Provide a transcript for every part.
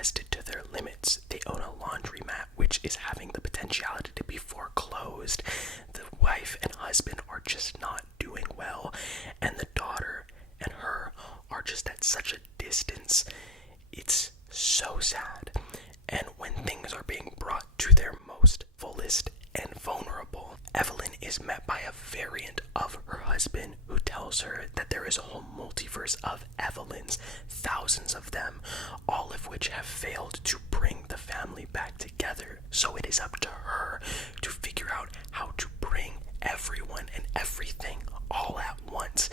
tested to their limits. They own a laundromat, which is having the potentiality to be foreclosed. The wife and husband are just not doing well, and the daughter and her are just at such a distance. It's so sad. And when things are being brought to their most fullest and vulnerable, Evelyn is met by a variant of her husband who tells her that there is a whole multiverse of Evelyns, thousands of them, all of which have failed to bring the family back together. So it is up to her to figure out how to bring everyone and everything all at once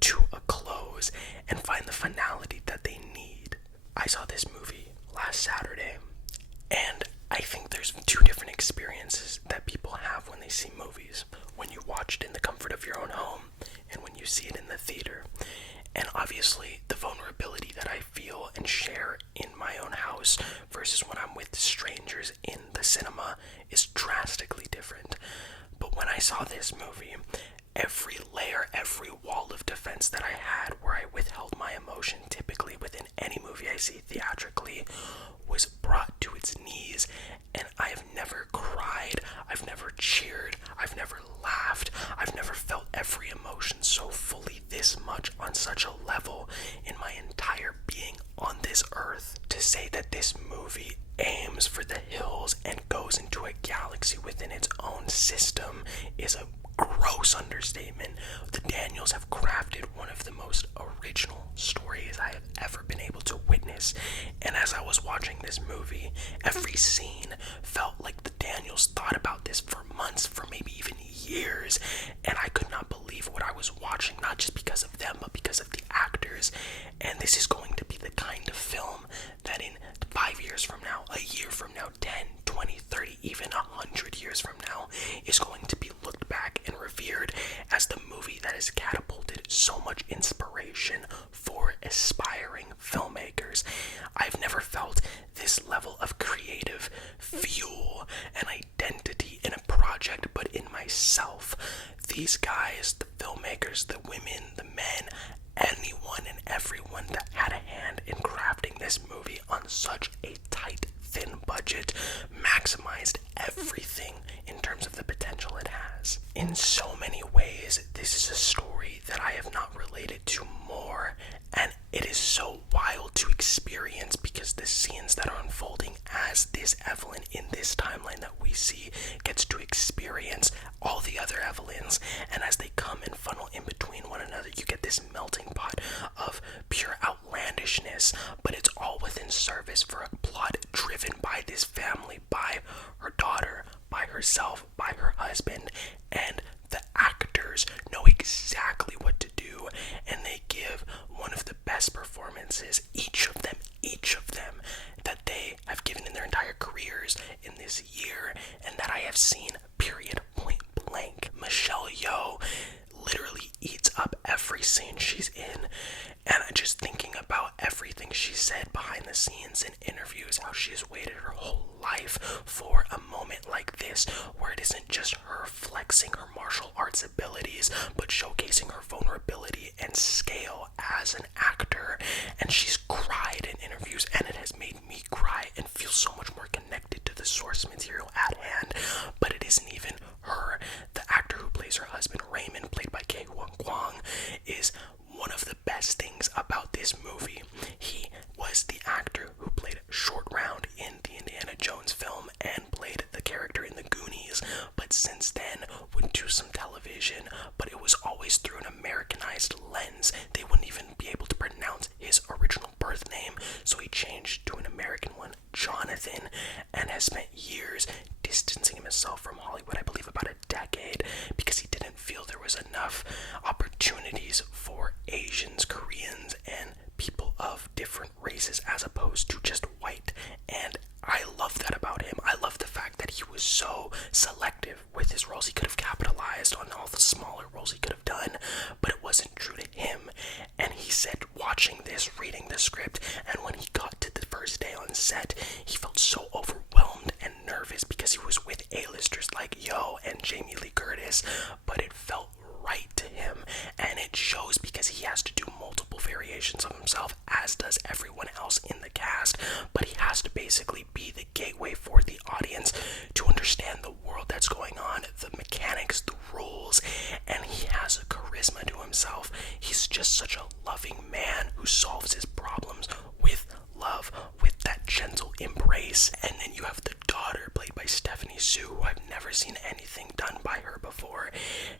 to a close and find the finality that they need. I saw this movie last Saturday, and I think there's two different experiences that people have when they see movies. When you watch it in the comfort of your own home, and when you see it in the theater. And obviously, the vulnerability that I feel and share in my own house versus when I'm with strangers in the cinema is drastically different. But when I saw this movie, every layer, every wall of defense that I had where I withheld my emotion, typically within any movie I see theatrically, was brought to its knees. And I have never cried, I've never cheered, I've never laughed, I've never felt every emotion so fully this much on such a level in my entire being on this earth. To say that this movie aims for the hills and goes into a galaxy within its own system is a gross understatement. The Daniels have crafted one of the most original stories I have ever been able to witness, and as I was watching this movie, every scene felt like the Daniels thought about this for months, for maybe even years, and I could not believe what I was watching, not just because of them, but because of the actors. And this is going to be the kind of film that in 5 years from now, a year from now, 10, 20, 30, even 100 years from now, is going to be looked back and revered as the movie that has catapulted so much inspiration for aspiring filmmakers. I've never felt this level of creative fuel and identity in a project, but in myself. These guys, the filmmakers, the women, the men, anyone and everyone that had a hand in crafting this movie on such a tight, thin budget, maximized everything in terms of the potential it has. In so many ways, this is a story that I have not related to more, and it is so wild to experience because the scenes that are unfolding as this Evelyn in this timeline that we see gets to experience all the other Evelyns, and as they come and funnel in between one another, you get this melting pot of pure outlandishness, but it's all within service for a plot driven by this family, by her daughter, by herself, by her husband, and the actors know exactly what to do, and they give one of the best performances, each of them, that they have given in their entire careers in this year, and that I have seen, period, point blank. Michelle Yeoh literally eats up every scene she's in, and I'm just thinking about everything she said behind the scenes in interviews, how she has waited her whole life for a moment like this, where it isn't just her flexing her martial arts abilities, but showcasing her vulnerability and scale as an actor. And she's cried in interviews, and it has made me cry and feel so much more connected to the source material at hand. But it isn't even her. The actor who plays her husband, Raymond, played by Ke Huy Quan, is one of the best things about this movie. He was the actor who played Short Round in the Indiana Jones film and played the character in The Goonies, but since then would do some television, but it was always through an Americanized lens. They wouldn't even be able to pronounce his original birth name, so he changed to an American one, Jonathan, and has spent years distancing himself from Hollywood, I believe about a decade, because he didn't feel there was enough opportunities for Asians, Koreans, and people of different races as opposed to just white. And I love that about him. I love the fact that he was so selective with his roles. He could have capitalized on all the smaller roles he could have done, but it wasn't true to him. And he said, watching this, reading the script, and when he got to the first day on set, he felt so overwhelmed and nervous because he was with A-listers like Yeoh and Jamie Lee Curtis, but it felt right to him, and it shows because he has to do multiple variations of himself, as does everyone else in the cast, but he has face. And then you have the daughter played by Stephanie Sue, who I've never seen anything done by her before,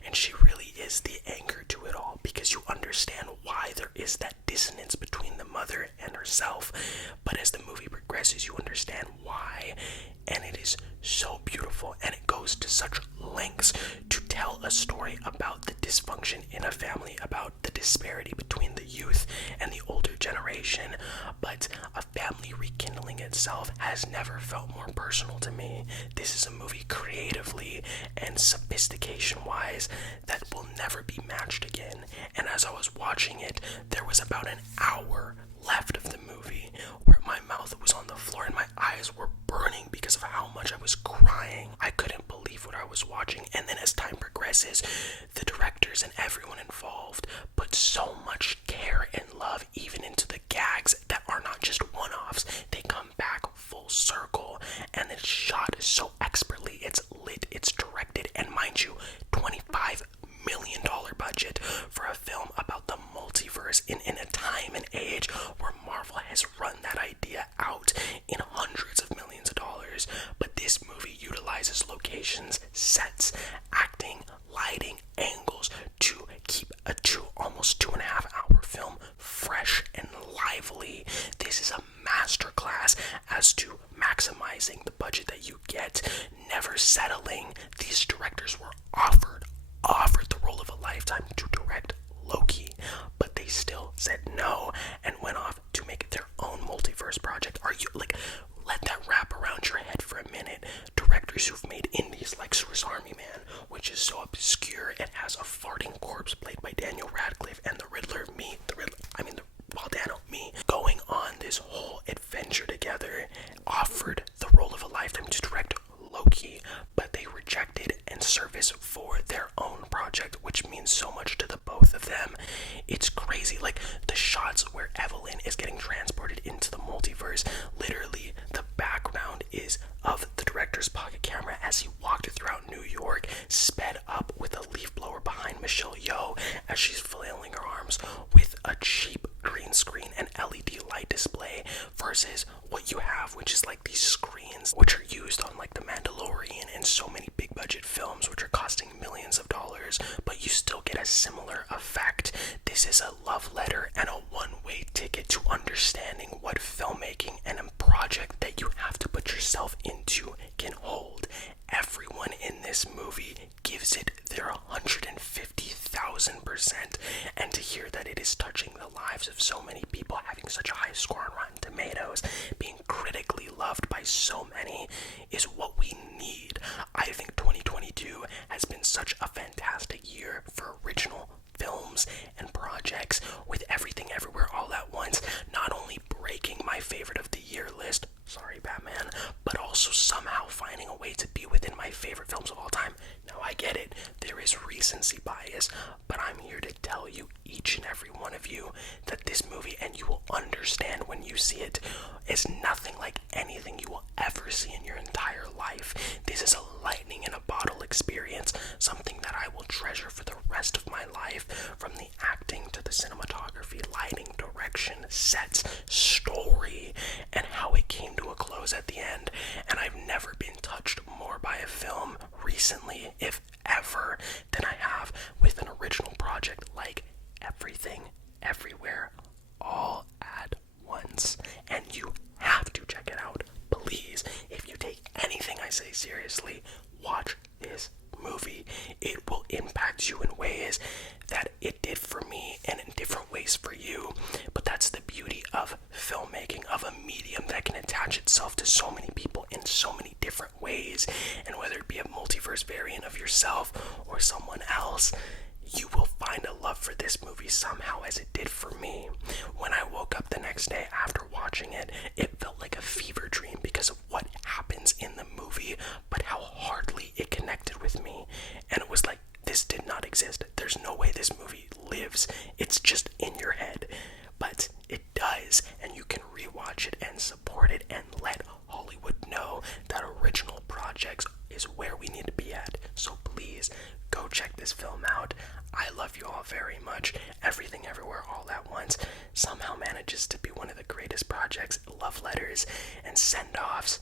and she really is the anchor to it all, because you understand why there is that dissonance between the mother and herself, but as the movie progresses you understand why, and it is so beautiful, and it goes to such lengths to tell a story about the dysfunction in a family, about the disparity between the youth and the older generation. But a family rekindling itself has never felt more personal to me. This is a movie creatively and sophistication wise that will never be matched again. And as I was watching it, there was about an hour left of the movie where my mouth was on the floor and my eyes were burning because of how much I was crying. I couldn't believe what I was watching. And then as time progresses, the directors and everyone involved put so much care and love even into the gags that are not just one-offs. They come back full circle, and it's shot so expertly. It's lit, it's directed, and mind you, $25 million budget for a film about the multiverse in a time and age where Marvel has run that idea out in hundreds of millions of dollars. But this movie utilizes locations, sets, acting, lighting, angles to keep a almost 2.5 hour film fresh and lively. This is a masterclass as to maximizing the budget that you get, never settling. These directors were offered the role of a lifetime to direct Loki, but they still said no and went off to make their own multiverse project. Are you like, let that wrap around your head for a minute. Directors who've made indies like Swiss Army Man, which is so obscure, it has a farting corpse played by Daniel Radcliffe, and the Riddler, Waldano, going on this whole adventure together, offered the role of a lifetime to direct Loki, but they rejected and service for their own project, which means so much to the both of them. It's crazy. Like the shots where Evelyn is getting transported into the multiverse, literally the background is of the director's pocket camera as he walked throughout New York, sped up with a leaf blower behind Michelle Yeoh as she's flailing her arms with a cheap green screen and LED light display, versus what you have, which is like these screens which are used on like The Mandalorian and so many big budget films which are costing millions of dollars, but you still get a similar effect. This is a love letter and a one-way ticket to understanding what filmmaking and a project that you have to put yourself into can hold. Everyone in this movie gives it their 150,000%, and to hear that it is touching the lives of so many people, having such a high score on Rotten Tomatoes, being critically loved by so many, is what we need. I think 2022 has been such a fantastic year for original films and projects, with Everything Everywhere All at Once not only breaking my favorite of the year list, sorry Batman, but also somehow finding a way to be within my favorite films of all time. Now I get it, there is recency bias, but I'm here to tell you, each and every one of you, that this movie, and you will understand when you see it, is nothing like anything you will ever see in your entire life. This is a lightning in a bottle experience, something that I will treasure for the rest of my life, from the acting to the cinematography, lighting, direction, sets, story, and how it came to a close at the end. And I've never been touched more by a film recently, if ever, than I have with an original project like Everything Everywhere All at Once. And you have to check it out. Please, if you take anything I say seriously, watch this movie. It will impact you in ways that it did for me, and in different ways for you. But that's the beauty of filmmaking, of a medium that can attach itself to so many people in so many different ways. And whether it be a multiverse variant of yourself or someone else, you will find a love for this movie somehow, as it did for me. When I woke up the next day after watching it, it felt like a fever dream because of what happens in the movie, but how hardly it connected with me. And it was like, this did not exist. There's no way this movie lives. It's just in your head. But it does, and you can rewatch it and support it and let Hollywood know that original projects is where we need to be at. So please, go check this film out. I love you all very much. Everything Everywhere All at Once somehow manages to be one of the greatest projects, love letters, and send offs